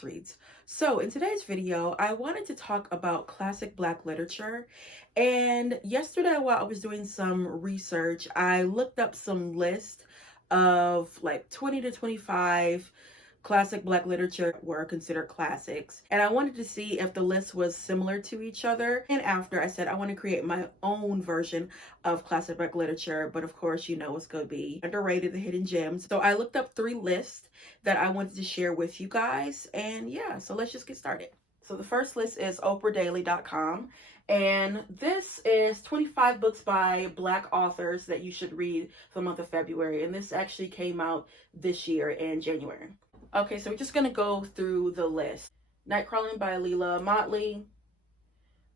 UnsungBlack's Reads. So in today's video, I wanted to talk about classic Black literature. And yesterday while I was doing some research, I looked up some lists of like 20 to 25 classic Black literature were considered classics. And I wanted to see if the list was similar to each other. And after I said I want to create my own version of classic Black literature, but of course, you know, it's going to be underrated, the hidden gems. So I looked up 3 lists that I wanted to share with you guys. And yeah, so let's just get started. So the first list is oprahdaily.com. And this is 25 books by Black authors that you should read for the month of February. And this actually came out this year in January. Okay, so we're just going to go through the list. Nightcrawling by Leila Motley.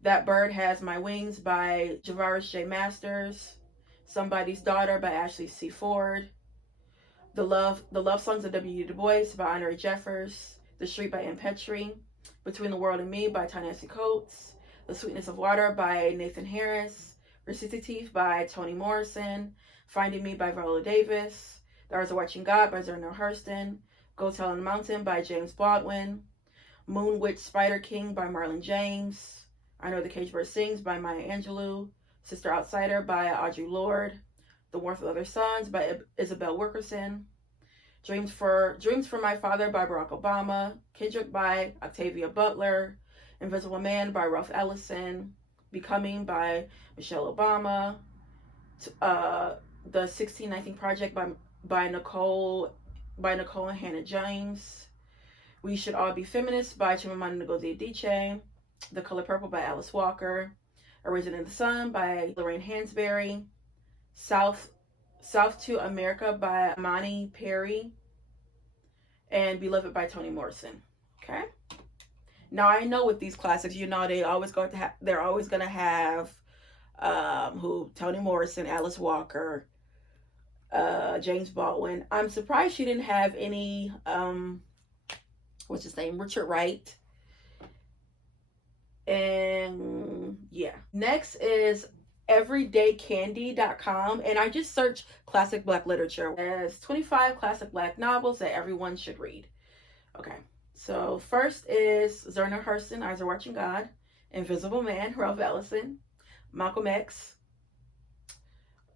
That Bird Has My Wings by Javaris J. Masters. Somebody's Daughter by Ashley C. Ford. The Love Songs of W. Du Bois by Honore Jeffers. The Street by Ann Petrie. Between the World and Me by Ta-Nehisi Coates. The Sweetness of Water by Nathan Harris. Recitative by Toni Morrison. Finding Me by Viola Davis. The Art of Watching God by Zerna Hurston. Go Tell on the Mountain by James Baldwin. Moon Witch Spider King by Marlon James. I Know the Caged Bird Sings by Maya Angelou. Sister Outsider by Audre Lorde. The Warmth of Other Suns by Isabel Wilkerson. Dreams for My Father by Barack Obama. Kendrick by Octavia Butler. Invisible Man by Ralph Ellison. Becoming by Michelle Obama. The 1619 Project by Nicole and Hannah James. We Should All Be Feminists by Chimamanda Ngozi Adichie. The Color Purple by Alice Walker. Arisen in the Sun by Lorraine Hansberry. South to America by Imani Perry. And Beloved by Toni Morrison. Okay. Now I know with these classics, you know, they're always going to have Toni Morrison, Alice Walker, James Baldwin. I'm surprised she didn't have any what's his name, Richard Wright. And yeah, next is everydaycandy.com, and I just searched classic Black literature as 25 classic Black novels that everyone should read. Okay, so first is Zerna Hurston, Eyes Are Watching God. Invisible Man, Ralph Ellison. Malcolm X.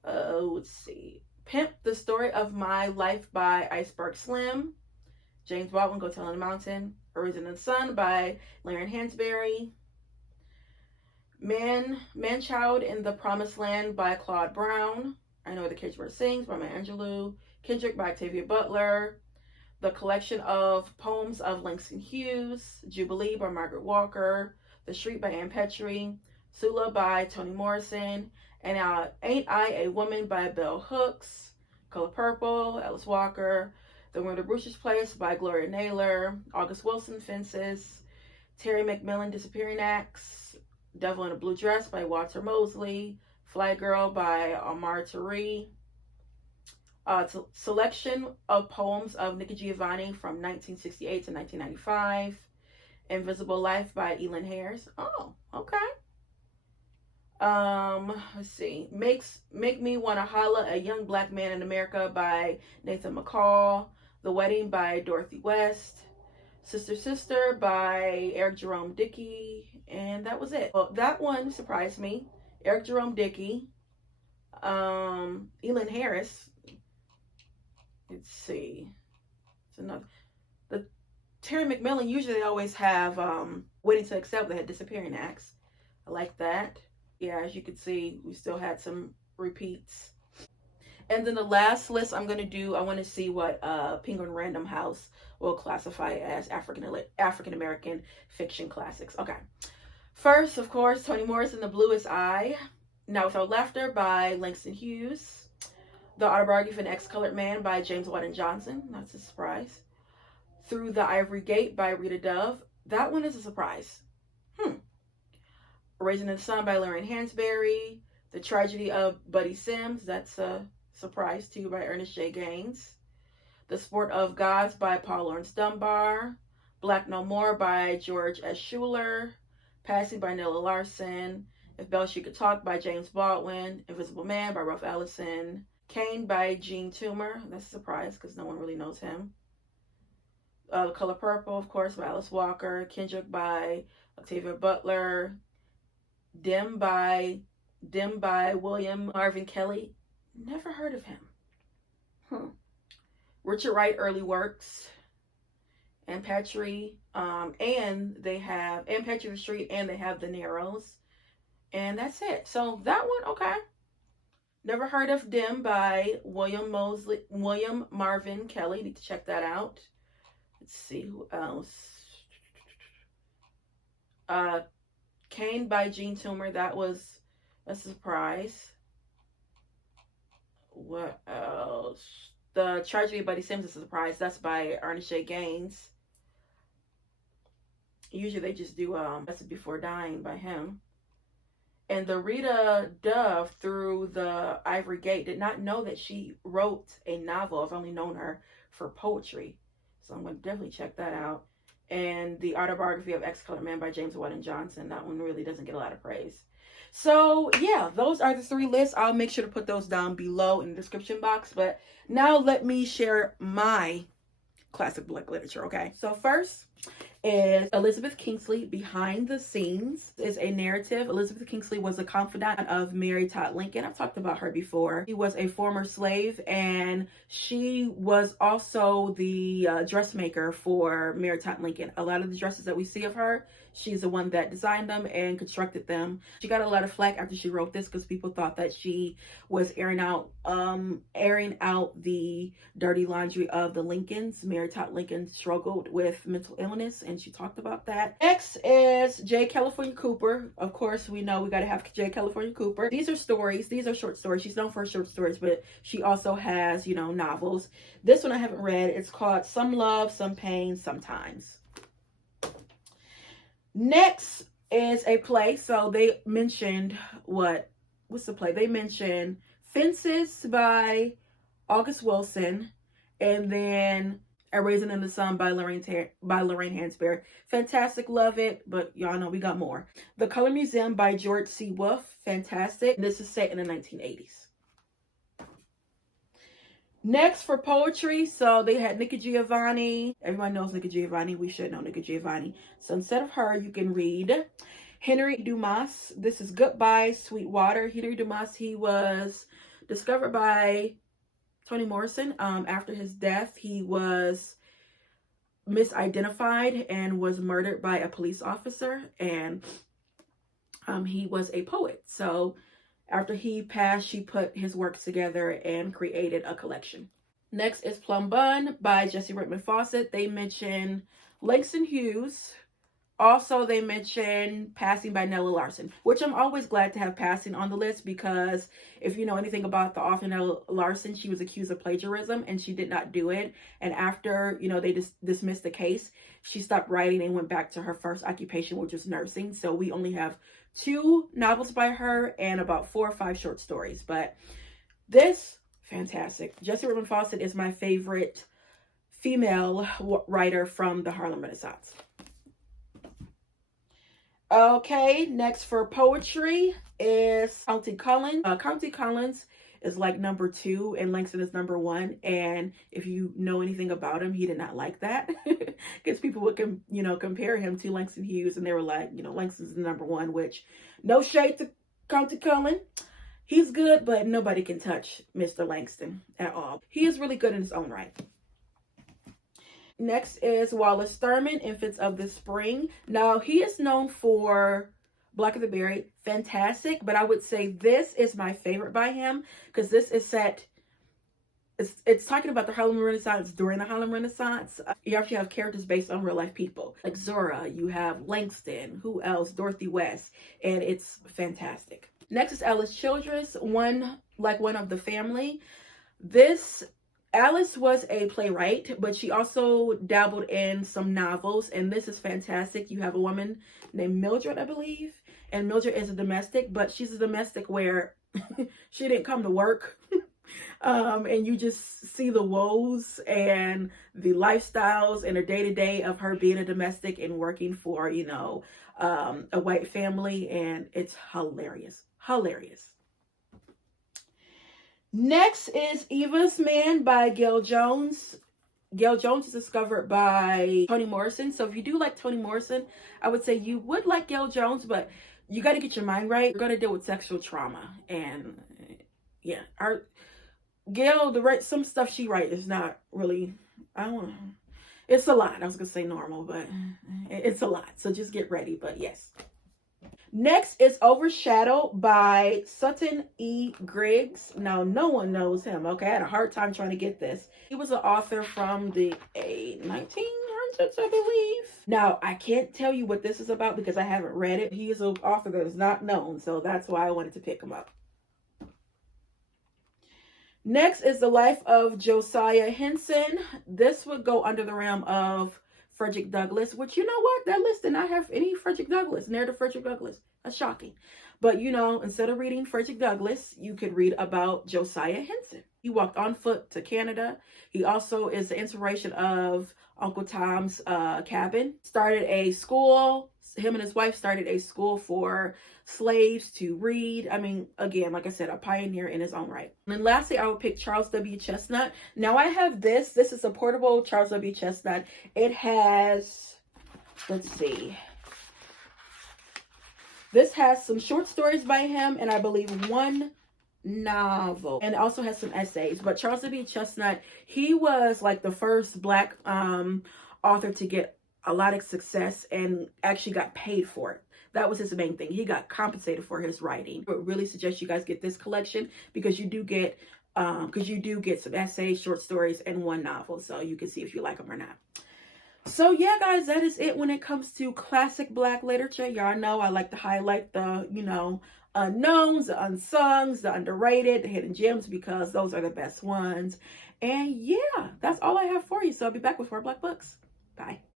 Let's see, Pimp, The Story of My Life by Iceberg Slim. James Baldwin, Go Tell on the Mountain. Arisen in the Sun by Lorraine Hansberry. Man-Child in the Promised Land by Claude Brown. I Know the Caged Bird Sings by Maya Angelou. Kendrick by Octavia Butler. The Collection of Poems of Langston Hughes. Jubilee by Margaret Walker. The Street by Ann Petrie. Sula by Toni Morrison. And Ain't I a Woman by Bell Hooks. Color Purple, Alice Walker. The Winter Bruce's Place by Gloria Naylor. August Wilson, Fences. Terry McMillan, Disappearing Acts. Devil in a Blue Dress by Walter Mosley. Fly Girl by Amar Tari. Selection of poems of Nikki Giovanni from 1968 to 1995. Invisible Life by Elin Harris. Oh, okay. Let's see. Make Me Wanna Holla, A Young Black Man in America by Nathan McCall. The Wedding by Dorothy West. Sister by Eric Jerome Dickey. And that was it. Well, that one surprised me. Eric Jerome Dickey. Elin Harris. Let's see. It's another. The Terry McMillan, usually they always have Waiting to Accept. They had Disappearing Acts. I like that. Yeah, as you can see, we still had some repeats. And then the last list I'm going to do, I want to see what Penguin Random House will classify as African-American fiction classics. Okay. First, of course, Toni Morrison, The Bluest Eye. Now Without Laughter by Langston Hughes. The Autobiography of an Ex-Colored Man by James Weldon Johnson. That's a surprise. Through the Ivory Gate by Rita Dove. That one is a surprise. Raising in the Sun by Lorraine Hansberry. The Tragedy of Buddy Sims. That's a surprise too, by Ernest J. Gaines. The Sport of Gods by Paul Laurence Dunbar. Black No More by George S. Schuler. Passing by Nella Larson. If Bell She Could Talk by James Baldwin. Invisible Man by Ralph Ellison. Kane by Gene Toomer. That's a surprise because no one really knows him. The Color Purple, of course, by Alice Walker. Kendrick by Octavia Butler. Dim by William Marvin Kelly. Never heard of him. Richard Wright early works. And Petrie, and they have and Petrie the Street, and they have The Narrows, and that's it. So that one, okay. Never heard of Dim by William Marvin Kelly. Need to check that out. Let's see who else. Kane by Jean Toomer. That was a surprise. What else? The Tragedy of Buddy Sims is a surprise. That's by Ernest J. Gaines. Usually they just do Message Before Dying by him. And the Rita Dove Through the Ivory Gate. Did not know that she wrote a novel. I've only known her for poetry. So I'm going to definitely check that out. And the Autobiography of Ex-Colored Man by James Weldon Johnson. That one really doesn't get a lot of praise. So yeah, those are the 3 lists. I'll make sure to put those down below in the description box. But now let me share my classic Black literature, okay? So first is Elizabeth Kingsley, Behind the Scenes. Is a narrative. Elizabeth Kingsley was a confidant of Mary Todd Lincoln. I've talked about her before. She was a former slave, and she was also the dressmaker for Mary Todd Lincoln. A lot of the dresses that we see of her, she's the one that designed them and constructed them. She got a lot of flack after she wrote this because people thought that she was airing out the dirty laundry of the Lincolns. Mary Todd Lincoln struggled with mental illness, and she talked about that. Next is J. California Cooper. Of course, we know we got to have J. California Cooper. These are stories. These are short stories. She's known for short stories, but she also has, you know, novels. This one I haven't read. It's called Some Love, Some Pain, Sometimes. Next is a play. So they mentioned what's the play? They mentioned Fences by August Wilson, and then A Raisin in the Sun by Lorraine Hansberry. Fantastic, love it, but y'all know we got more. The Color Museum by George C. Wolfe. Fantastic. This is set in the 1980s. Next for poetry, so they had Nikki Giovanni. Everyone knows Nikki Giovanni. We should know Nikki Giovanni. So instead of her, you can read Henry Dumas. This is Goodbye, Sweetwater. Henry Dumas, he was discovered by Toni Morrison. After his death, he was misidentified and was murdered by a police officer. And he was a poet. So after he passed, she put his works together and created a collection. Next is Plum Bun by Jessie Rickman Fawcett. They mention Langston Hughes. Also, they mention Passing by Nella Larson, which I'm always glad to have Passing on the list, because if you know anything about the author Nella Larson, she was accused of plagiarism and she did not do it. And after, you know, they dismissed the case, she stopped writing and went back to her first occupation, which was nursing. So we only have 2 novels by her and about 4 or 5 short stories. But this, fantastic. Jessie Rickman Fawcett is my favorite female writer from the Harlem Renaissance. Okay, next for poetry is County Collins. County Collins is like number 2 and Langston is number 1. And if you know anything about him, he did not like that, because people would compare him to Langston Hughes, and they were like, you know, Langston's the number 1, which no shade to County Collins. He's good, but nobody can touch Mr. Langston at all. He is really good in his own right. Next is Wallace Thurman, Infants of the Spring. Now, he is known for Black of the Berry. Fantastic. But I would say this is my favorite by him, because this is set, it's talking about the Harlem Renaissance during the Harlem Renaissance. You actually have characters based on real life people. Like Zora, you have Langston, who else? Dorothy West. And it's fantastic. Next is Alice Childress, one of the family. Alice was a playwright, but she also dabbled in some novels, and this is fantastic. You have a woman named Mildred, I believe, and Mildred is a domestic, but she's a domestic where she didn't come to work, and you just see the woes and the lifestyles and the day-to-day of her being a domestic and working for, you know, a white family, and it's hilarious. Next is Eva's Man by Gail Jones. Gail Jones is discovered by Toni Morrison. So if you do like Toni Morrison, I would say you would like Gail Jones, but you got to get your mind right. You're going to deal with sexual trauma. And yeah, our Gail, some stuff she writes is not really, I don't know. It's a lot. I was going to say normal, but it's a lot. So just get ready. But yes. Next is Overshadowed by Sutton E. Griggs. Now, no one knows him, okay? I had a hard time trying to get this. He was an author from the 1900s, I believe. Now, I can't tell you what this is about because I haven't read it. He is an author that is not known, so that's why I wanted to pick him up. Next is The Life of Josiah Henson. This would go under the realm of Frederick Douglass, which, you know what, that list did not have any Frederick Douglass, narrative Frederick Douglass. That's shocking. But, you know, instead of reading Frederick Douglass, you could read about Josiah Henson. He walked on foot to Canada. He also is the inspiration of Uncle Tom's Cabin. Started a school. Him and his wife started a school for slaves to read. I mean, again, like I said, a pioneer in his own right. And then lastly, I would pick Charles W. Chestnut. Now I have this. This is a portable Charles W. Chestnut. It has, let's see. This has some short stories by him and I believe one novel, and it also has some essays. But Charles W. Chestnut, he was like the first Black author to get a lot of success and actually got paid for it. That was his main thing. He got compensated for his writing. I would really suggest you guys get this collection because you do get some essays, short stories, and one novel. So you can see if you like them or not. So yeah, guys, that is it when it comes to classic Black literature. Y'all know I like to highlight the, you know, unknowns, the unsungs, the underrated, the hidden gems, because those are the best ones. And yeah, that's all I have for you. So I'll be back with more Black books. Bye.